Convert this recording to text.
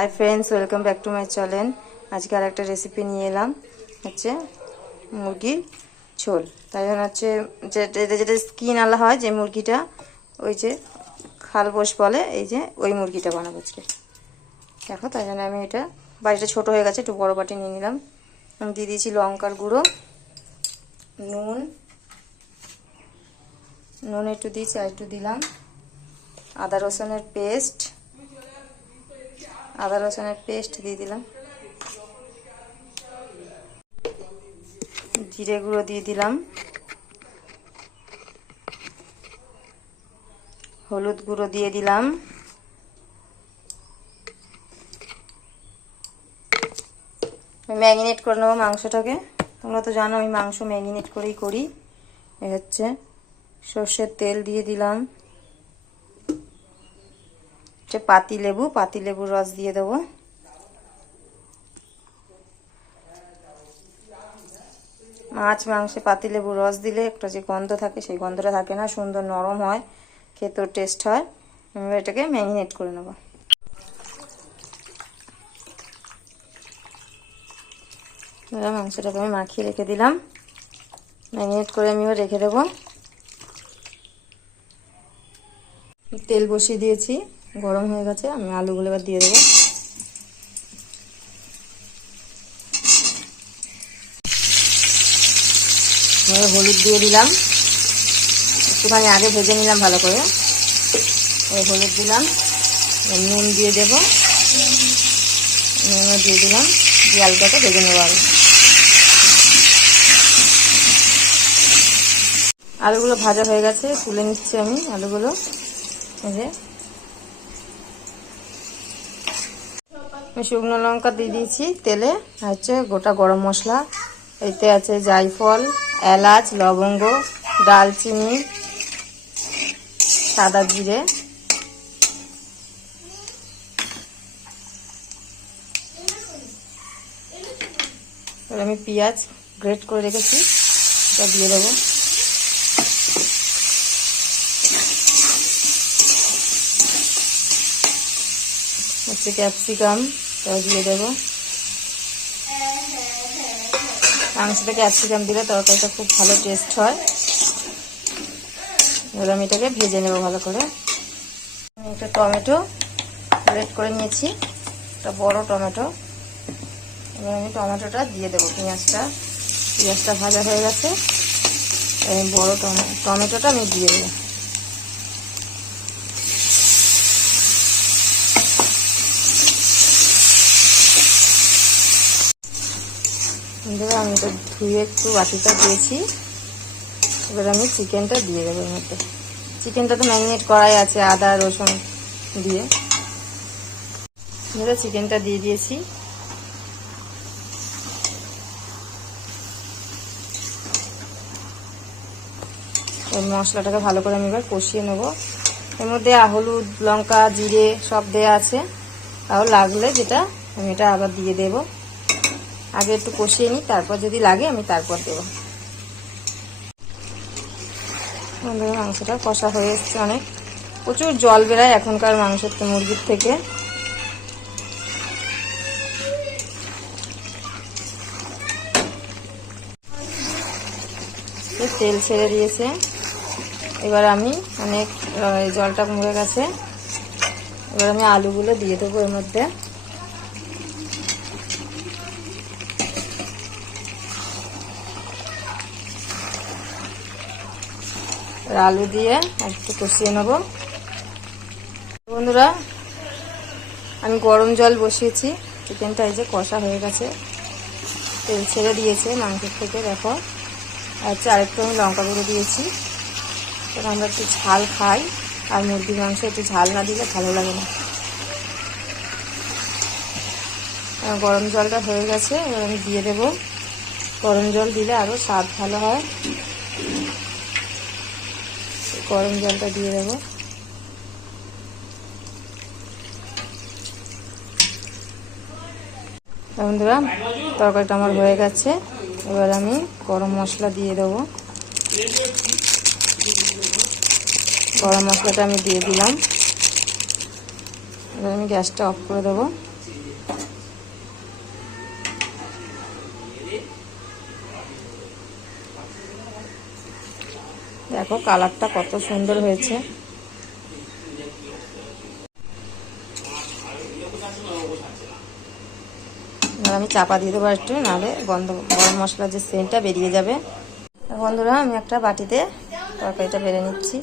Hi friends welcome back to my channel আজকে আর একটা রেসিপি নিয়ে এলাম। হচ্ছে মুরগির ঝোল। তাই জন্য হচ্ছে যেটা যেটা স্কিন আলা হয় যে মুরগিটা, ওই যে খাল খালবোস বলে, এই যে ওই মুরগিটা বানাবো আজকে। দেখো, তাই জন্য আমি এটা বাড়িটা ছোট হয়ে গেছে, একটু বড় বাটি নিয়ে নিলাম। আমি দিয়ে দিয়েছি লঙ্কার গুঁড়ো, নুন নুন একটু দিয়েছি, আর একটু দিলাম। আদা রসুনের পেস্ট আদা রসুনের পেস্ট দিয়ে দিলাম। জিরে গুঁড়ো দিয়ে দিলাম। হলুদ গুঁড়ো দিয়ে দিলাম। ম্যাগিনেট করে নেব মাংসটাকে। তোমরা তো জানো আমি মাংস ম্যাগিনেট করেই করি। এ হচ্ছে সর্ষের তেল দিয়ে দিলাম। হচ্ছে পাতি লেবু, পাতি লেবুর রস দিয়ে দেবো। মাছ, মাংসে পাতি লেবুর রস দিলে একটা যে গন্ধ থাকে, সেই গন্ধটা থাকে না, সুন্দর নরম হয়, খেতেও টেস্ট হয়। আমি এটাকে ম্যারিনেট করে নেব। মাংসটাকে আমি মাখিয়ে রেখে দিলাম। ম্যারিনেট করে আমিও রেখে দেবো। তেল বসিয়ে দিয়েছি। গরম হয়ে গেছে, আমি আলুগুলো এবার দিয়ে দেবো। হলুদ দিয়ে দিলাম। একটুখানি আগে ভেজে নিলাম ভালো করে। হলুদ দিলাম। নুন দিয়ে দেবো। নুনও দিয়ে দিলাম। দিয়ে আলুটাকে ভেজে নেব আরও আলুগুলো ভাজা হয়ে গেছে, তুলে নিচ্ছি আমি আলুগুলো। ভেজে আমি শুকনো লঙ্কা দিয়ে দিয়েছি তেলে হচ্ছে গোটা গরম মশলা। এতে আছে জায়ফল, এলাচ, লবঙ্গ, ডালচিনি, সাদা জিরে। আমি পেঁয়াজ গ্রেট করে রেখেছি, এটা দিয়ে দেবো। হচ্ছে ক্যাপসিকাম, তাও দিয়ে দেবো। মাংসটা ক্যাপসিকাম দিলে তরকারিটা খুব ভালো টেস্ট হয়। এবার আমি এটাকে ভেজে নেব ভালো করে। আমি একটা টমেটো গ্রেট করে নিয়েছি, একটা বড় টমেটো। এবার আমি টমেটোটা দিয়ে দেবো, পেঁয়াজটা। পেঁয়াজটা ভাজা হয়ে গেছে। আমি বড় টমেটোটা আমি দিয়ে দেবো। দেবো আমি এটা ধুয়ে একটু বাটিটা দিয়েছি। এবার আমি চিকেনটা দিয়ে দেবো এর মধ্যে। চিকেনটা তো ম্যারিনেট করাই আছে, আদা, রসুন দিয়ে। এবার চিকেনটা দিয়ে দিয়েছি। মশলাটাকে ভালো করে আমি এবার কষিয়ে নেব। এর মধ্যে হলুদ, লঙ্কা, জিরে সব দেয়া আছে। তাও লাগলে যেটা আমি এটা আবার দিয়ে দেবো। আগে একটু কষিয়ে নিই, তারপর যদি লাগে আমি তারপর দেবো। মাংসটা কষা হয়ে এসছে অনেক। প্রচুর জল বেড়ায় এখনকার মাংসের মুরগির থেকে। তেল ছেড়ে দিয়েছে। এবার আমি অনেক জলটা মুড়ে গেছে। এবার আমি আলুগুলো দিয়ে দেবো এর মধ্যে। আলু দিয়ে একটু কষিয়ে নেব। বন্ধুরা, আমি গরম জল বসিয়েছি। চিকেনটা এই যে কষা হয়ে গেছে। তেল ছেড়ে দিয়েছে মাংসের থেকে, দেখো। আচ্ছা আরেকটু আমি লঙ্কা গুঁড়ো দিয়েছি। তখন আমরা একটু ঝাল খাই। আর মুরগির মাংস একটু ঝাল না দিলে ভালো লাগে না। গরম জলটা হয়ে গেছে, এবার আমি দিয়ে দেবো। গরম জল দিলে আরও স্বাদ ভালো হয়। গরম জলটা দিয়ে দেবো। বন্ধুরা, তরকারিটা আমার হয়ে গেছে। এবার আমি গরম মশলা দিয়ে দেবো। গরম মশলাটা আমি দিয়ে দিলাম। এবার আমি গ্যাসটা অফ করে দেবো। দেখো কালারটা কত সুন্দর হয়েছে। আমি চাপা দিয়ে দেবো একটু, নাহলে গন্ধ, গরম মশলার যে সেন্টটা বেরিয়ে যাবে। বন্ধুরা, আমি একটা বাটিতে তরকারিটা বেড়ে নিচ্ছি।